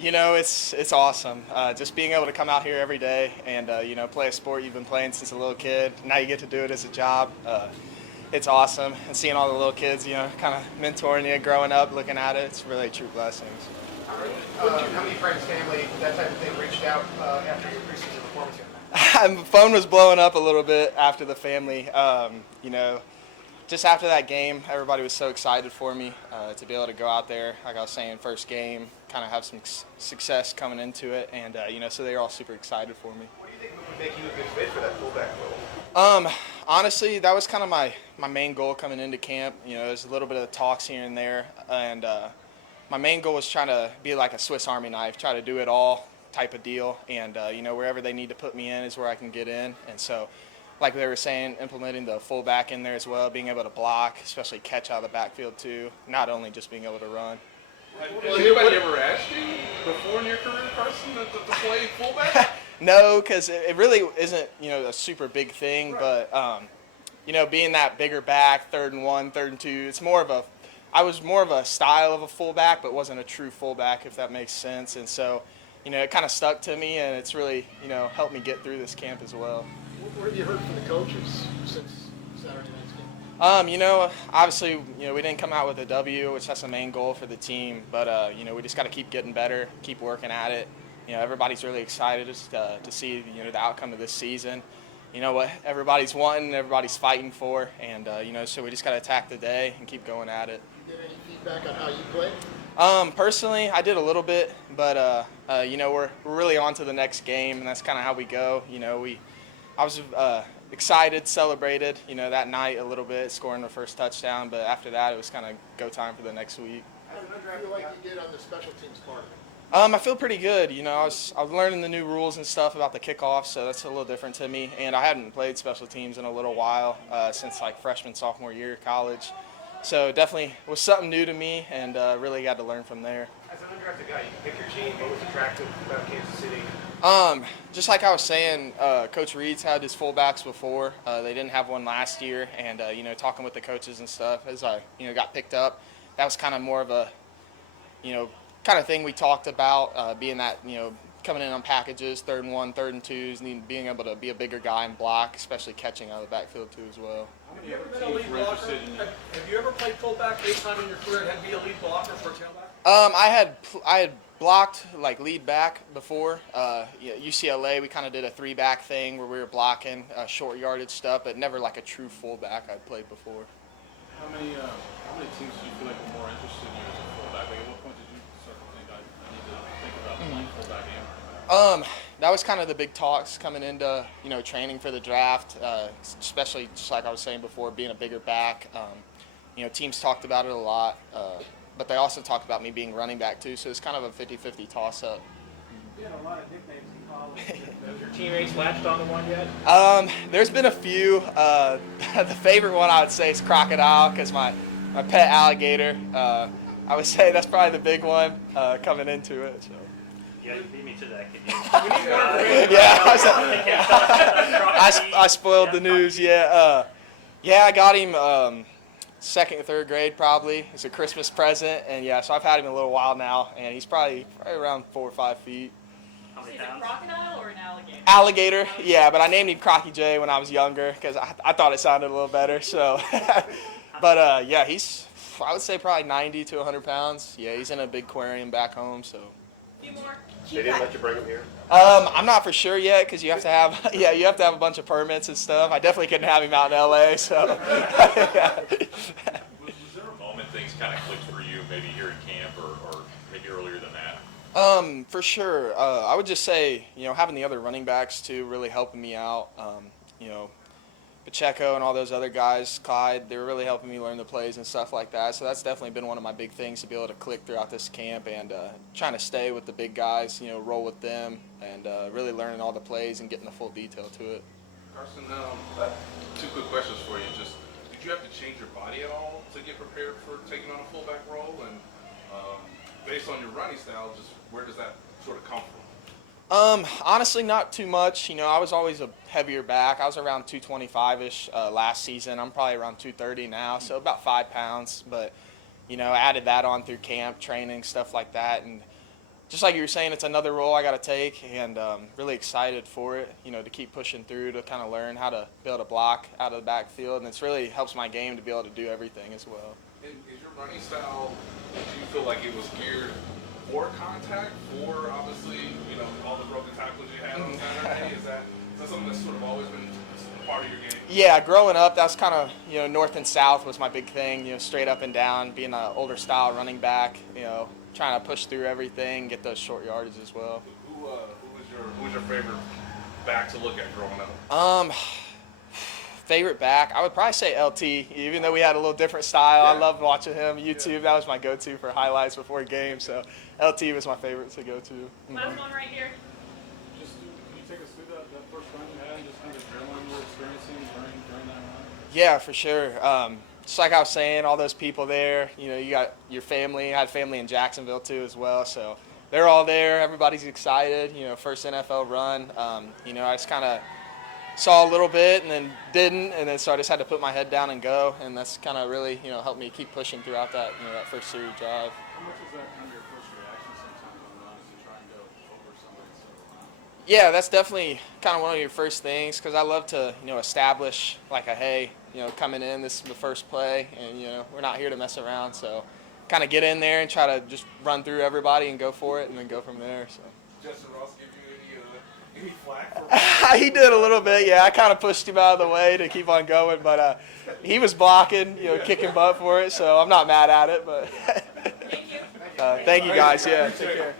It's awesome. Just being able to come out here every day and play a sport you've been playing since a little kid. Now you get to do it as a job. It's awesome, and seeing all the little kids, kind of mentoring you, growing up, looking at it. It's really a true blessing. How many friends, family, that type of thing reached out after your preseason performance? My phone was blowing up a little bit after the family. Just after that game, everybody was so excited for me to be able to go out there. Like I was saying, first game, kind of have some success coming into it, and so they were all super excited for me. What do you think would make you a good fit for that fullback role? Honestly, that was kind of my main goal coming into camp. There's a little bit of talks here and there, and my main goal was trying to be like a Swiss Army knife, try to do it all type of deal, and wherever they need to put me in is where I can get in, and so. Like they were saying, implementing the fullback in there as well, being able to block, especially catch out of the backfield too, not only just being able to run. Has anybody ever asked you before in your career, Carson, to play fullback? No, because it really isn't, a super big thing, right. But, being that bigger back, 3rd and 1, 3rd and 2, I was more of a style of a fullback, but wasn't a true fullback, if that makes sense. And so, it kind of stuck to me, and it's really, helped me get through this camp as well. What have you heard from the coaches since Saturday night's game? Obviously, we didn't come out with a W, which that's the main goal for the team. But, we just got to keep getting better, keep working at it. Everybody's really excited to see, the outcome of this season. What everybody's wanting, everybody's fighting for. And, so we just got to attack the day and keep going at it. Did you get any feedback on how you played? Personally, I did a little bit. But, we're really on to the next game, and that's kind of how we go. I was excited, celebrated, that night a little bit, scoring the first touchdown. But after that, it was kind of go time for the next week. How did you feel like you did on the special teams part? I feel pretty good. I was learning the new rules and stuff about the kickoff, so that's a little different to me. And I hadn't played special teams in a little while since like freshman, sophomore year of college. So definitely was something new to me, and really got to learn from there. As an undrafted guy, you can pick your team. What was attractive about Kansas City? Just like I was saying, Coach Reed's had his fullbacks before. They didn't have one last year, and talking with the coaches and stuff as I got picked up, that was kind of more of a kind of thing we talked about, being that coming in on packages, 3rd and 1, 3rd and 2s, being able to be a bigger guy and block, especially catching out of the backfield too as well. Have you ever been a lead blocker? Have you ever played fullback anytime in your career and had to be a lead blocker for a tailback? I had blocked like lead back before. UCLA, we kind of did a 3-back thing where we were blocking short yardage stuff, but never like a true fullback I'd played before. How many teams do you feel like were more interested in you as a fullback? Like, at what point did you start to think I need to think about playing fullback and running back? That was kind of the big talks coming into training for the draft, especially just like I was saying before, being a bigger back. Teams talked about it a lot, but they also talked about me being running back too, so it's kind of a 50-50 toss-up. You had a lot of nicknames in college. Have your teammates latched on to one yet? There's been a few. The favorite one I would say is Crocodile, because my pet alligator. I would say that's probably the big one coming into it. So. Yeah, you beat me to that. Could you? I spoiled the news. Yeah, I got him 2nd or 3rd grade probably. It's a Christmas present, and yeah, so I've had him a little while now, and he's probably around 4 or 5 feet. How many Is it pounds? a crocodile or an alligator? Alligator, yeah, but I named him Crocky J when I was younger because I thought it sounded a little better. So, but yeah, I would say probably 90 to 100 pounds. Yeah, he's in a big aquarium back home. So. A few more. They didn't let you bring him here? I'm not for sure yet because you have to have a bunch of permits and stuff. I definitely couldn't have him out in LA. So. Was there a moment things kind of clicked for you, maybe here at camp or maybe earlier than that? For sure. I would just say, having the other running backs too really helping me out. Pacheco and all those other guys, Clyde, they were really helping me learn the plays and stuff like that. So that's definitely been one of my big things to be able to click throughout this camp and trying to stay with the big guys, roll with them and really learning all the plays and getting the full detail to it. Carson, 2 quick questions for you. Just, did you have to change your body at all to get prepared for taking on a fullback role? And based on your running style, just where does that sort of come from? Honestly, not too much. I was always a heavier back. I was around 225-ish last season. I'm probably around 230 now, so about 5 pounds. But, I added that on through camp, training, stuff like that. And just like you were saying, it's another role I got to take, and really excited for it. To keep pushing through to kind of learn how to be able to block out of the backfield, and it's really helps my game to be able to do everything as well. And is your running style? Do you feel like it was geared for contact, for obviously all the broken tackles you had on Saturday? Is that something that's sort of always been a part of your game? Yeah, growing up, that's kind of north and south was my big thing. Straight up and down, being an older style running back. Trying to push through everything, get those short yardage as well. Who was your favorite back to look at growing up? Favorite back, I would probably say LT. Even though we had a little different style, I loved watching him. YouTube, that was my go-to for highlights before games. So LT was my favorite to go to. Last one right here. Just can you take us through that first run you had and just kind of adrenaline you were experiencing during that run? Yeah, for sure. Just like I was saying, all those people there, you got your family. I had family in Jacksonville too as well, so they're all there. Everybody's excited. First NFL run. I just kind of saw a little bit and then didn't, and then so I just had to put my head down and go, and that's kind of really helped me keep pushing throughout that that first series drive. How much was that kind of your first reaction sometimes on runs to try and go over somebody so loud? Yeah, that's definitely kind of one of your first things, because I love to establish like a hey, coming in, this is the first play, and we're not here to mess around, so kind of get in there and try to just run through everybody and go for it, and then go from there. So. Justin Ross give you any flack for He did a little bit, yeah. I kind of pushed him out of the way to keep on going, but he was blocking, kicking butt for it, so I'm not mad at it. But Thank you. thank you guys, yeah. Take care.